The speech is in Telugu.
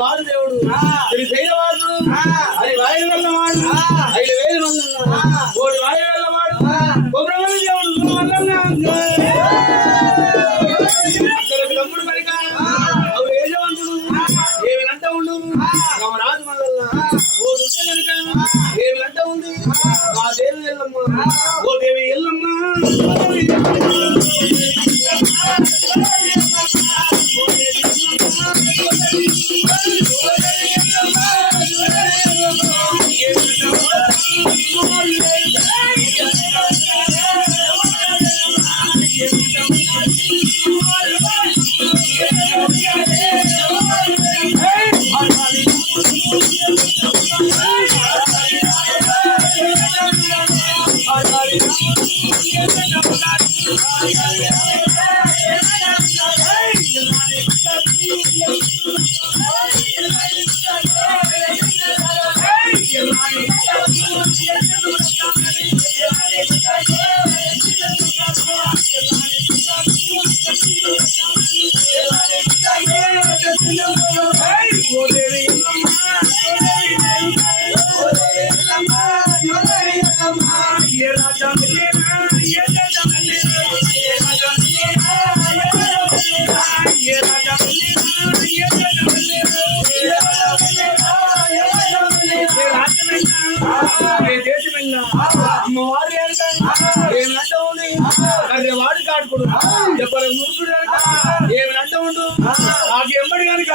వాడు దేవుడు వాడు అది వాయు వల్ల వాడు 5,000 మంది కోటి వాయు వల్ల వాడు కొబ్బరి దేవుడు తమ్ముడు కనుక అవి ఏజవంతుడు ఏమినంట ఉండు రాజు మల్ల ఓడుంటే కనుక ఏమినంట ఉంది మా దేవి ఎల్లమ్మ ఓ దేవి ఎల్లమ్మ వాడు కాడుకుడు ఎవరు మూర్ఖుడు కనుక ఏమి అంట ఉండు నాకు ఎంబడి కనుక